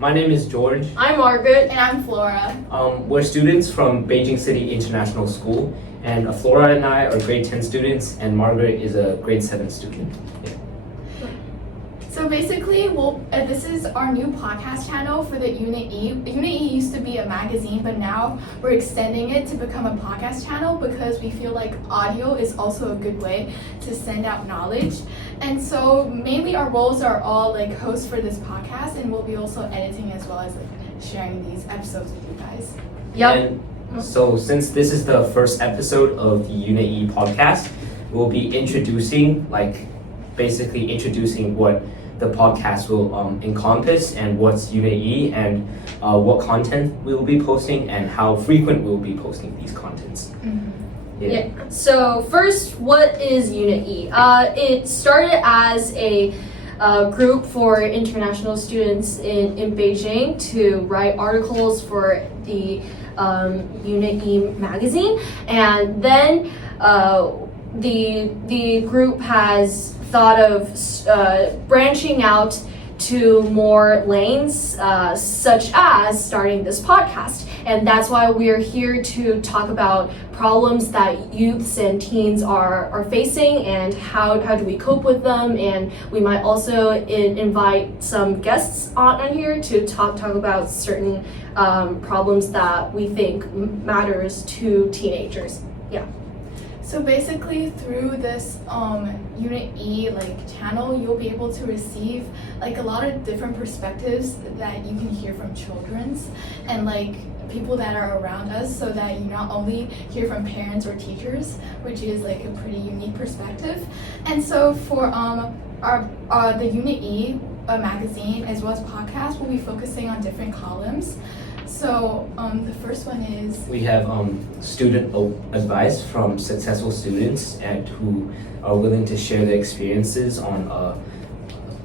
My name is George. I'm Margaret. And I'm Flora. We're students from Beijing City International School, and Flora and I are grade 10 students, and Margaret is a grade 7 student. Yeah. So basically, this is our new podcast channel for the Unit E. Unit E used to be a magazine, but now we're extending it to become a podcast channel because we feel like audio is also a good way to send out knowledge. And so mainly our roles are all like hosts for this podcast, and we'll be also editing as well as like sharing these episodes with you guys. Yep. And so since this is the first episode of the Unit E podcast, we'll be basically introducing what the podcast will encompass and what's Unit E and what content we will be posting and how frequent we'll be posting these contents. Mm-hmm. Yeah. So first, what is Unit E? It started as a group for international students in Beijing to write articles for the Unit E magazine, and then the group has thought of branching out to more lanes, such as starting this podcast. And that's why we are here to talk about problems that youths and teens are facing and how do we cope with them. And we might also invite some guests on here to talk about certain problems that we think matters to teenagers. Yeah. So basically through this Unit E channel, you'll be able to receive a lot of different perspectives that you can hear from children's and people that are around us, so that you not only hear from parents or teachers, which is a pretty unique perspective. And so for the Unit E magazine as well as podcast, we'll be focusing on different columns. So the first one is we have student advice from successful students and who are willing to share their experiences on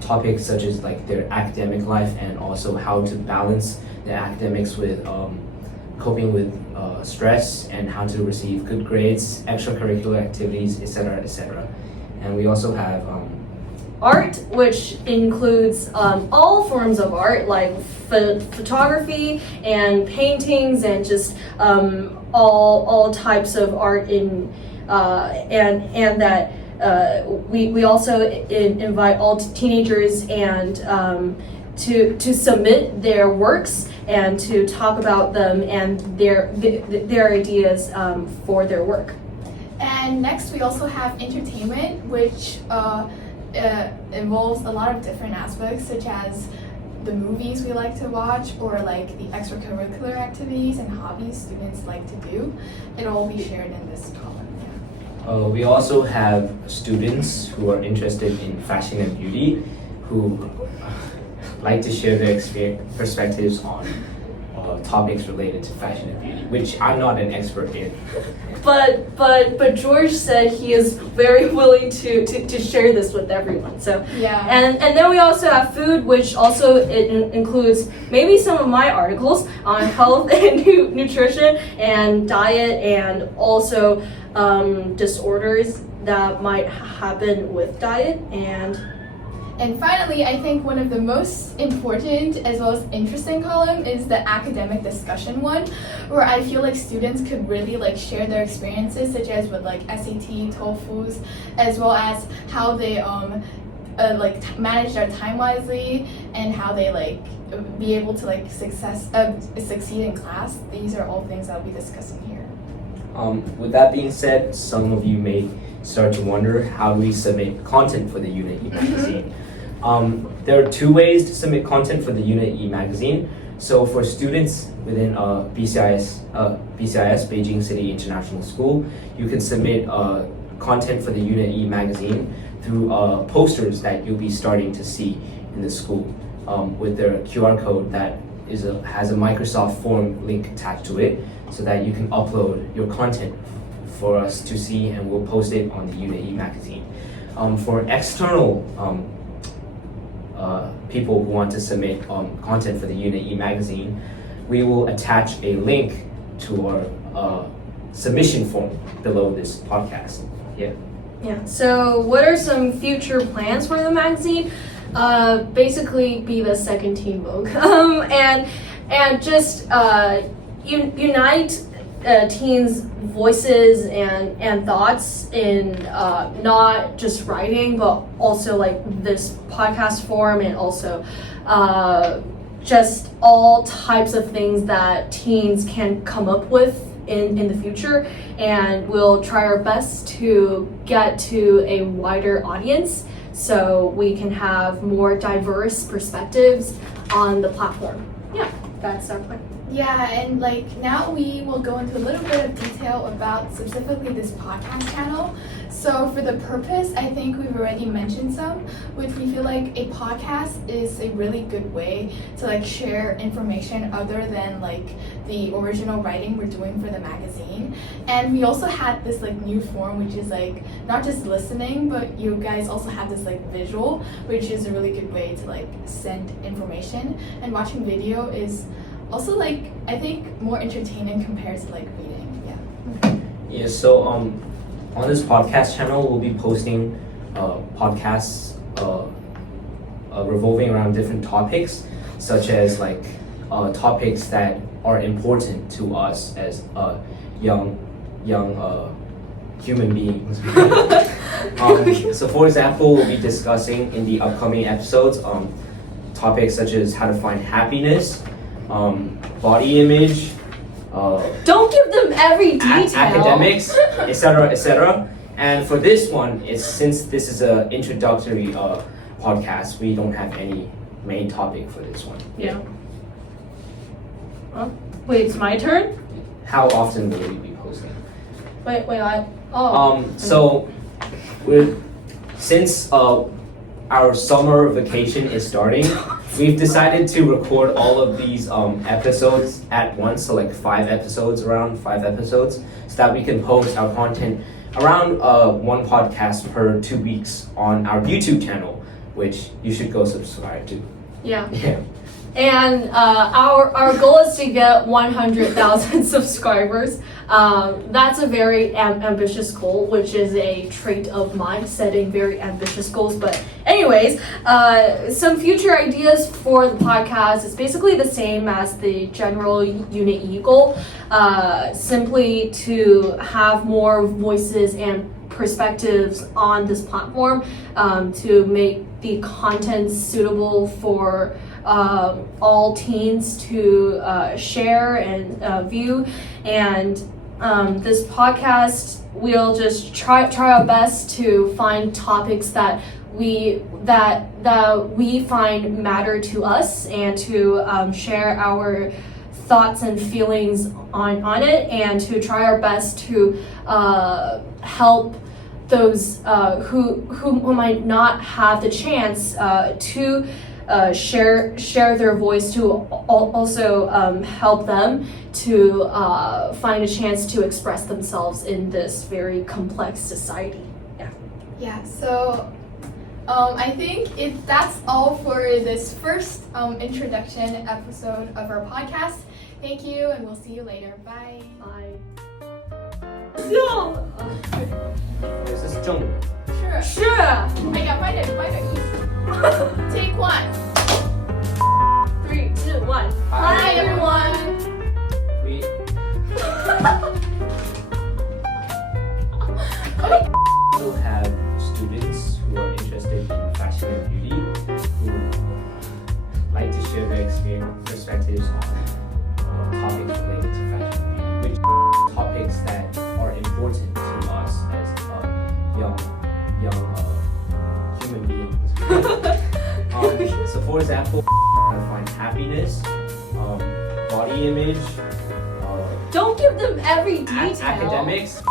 topics such as their academic life and also how to balance their academics with coping with stress and how to receive good grades, extracurricular activities, etc., etc. And we also have art, which includes all forms of art, like photography and paintings and just all types of art in and that we also invite all teenagers and to submit their works and to talk about them and their ideas for their work. And next we also have entertainment, which involves a lot of different aspects, such as the movies we like to watch or the extracurricular activities and hobbies students like to do. It'll all be shared in this column. Yeah. We also have students who are interested in fashion and beauty who like to share their perspectives on topics related to fashion and beauty, which I'm not an expert in. But George said he is very willing to share this with everyone. So yeah. And then we also have food, which also includes maybe some of my articles on health and nutrition and diet and also disorders that might happen with diet. And finally, I think one of the most important as well as interesting column is the academic discussion one, where I feel like students could really share their experiences, such as with SAT, TOEFLs, as well as how they manage their time wisely and how they be able to succeed in class. These are all things I'll be discussing here. With that being said, some of you may start to wonder, how do we submit content for the Unit E magazine? There are two ways to submit content for the Unit E magazine. So for students within BCIS, Beijing City International School, you can submit content for the Unit E magazine through posters that you'll be starting to see in the school with their QR code that has a Microsoft form link attached to it, so that you can upload your content for us to see, and we'll post it on the Unit E magazine. For external people who want to submit content for the Unit E magazine, we will attach a link to our submission form below this podcast. Yeah. Yeah. So what are some future plans for the magazine? basically be the second Teen Vogue, and just unite teens' voices and thoughts in not just writing, but also like this podcast form, and also just all types of things that teens can come up with in the future. And we'll try our best to get to a wider audience so we can have more diverse perspectives on the platform. Yeah, that's our plan. Yeah, and like now we will go into a little bit of detail about specifically this podcast channel. So for the purpose, I think we've already mentioned some, which we feel like a podcast is a really good way to like share information other than like the original writing we're doing for the magazine. And we also had this like new form, which is like not just listening, but you guys also have this like visual, which is a really good way to like send information. And watching video is also like I think more entertaining compared to like reading. Yeah, so on this podcast channel we'll be posting podcasts revolving around different topics, such as like topics that are important to us as young human beings. So for example, we'll be discussing in the upcoming episodes topics such as how to find happiness, body image, Don't give them every detail. academics, etc., etc. And for this one, since this is an introductory podcast, we don't have any main topic for this one. Yeah. Wait, it's my turn? How often will we be posting? Wait, So since our summer vacation is starting, we've decided to record all of these episodes at once, so like 5 episodes, so that we can post our content around one podcast per 2 weeks on our YouTube channel, which you should go subscribe to. Yeah. Yeah. And our goal is to get 100,000 subscribers. That's a very ambitious goal, which is a trait of mine, setting very ambitious goals. But anyways, some future ideas for the podcast is basically the same as the general Unit E goal, simply to have more voices and perspectives on this platform, to make the content suitable for all teens to share and view. And this podcast, we'll just try our best to find topics that we find matter to us, and to share our thoughts and feelings on it, and to try our best to help those who might not have the chance to share their voice, to also help them to find a chance to express themselves in this very complex society. Yeah, so I think that's all for this first introduction episode of our podcast. Thank you, and we'll see you later. Bye. Bye. Is this Zheng? Sure. 是。哎呀，快点，快点意思。Take 1. 3, 2, 1. Hi everyone. We also have students who are interested in fashion and beauty, who like to share their perspectives on topics related to fashion and beauty, which topics that are important to us as young human beings. So for example, how to find happiness, body image, Don't give them every detail. academics.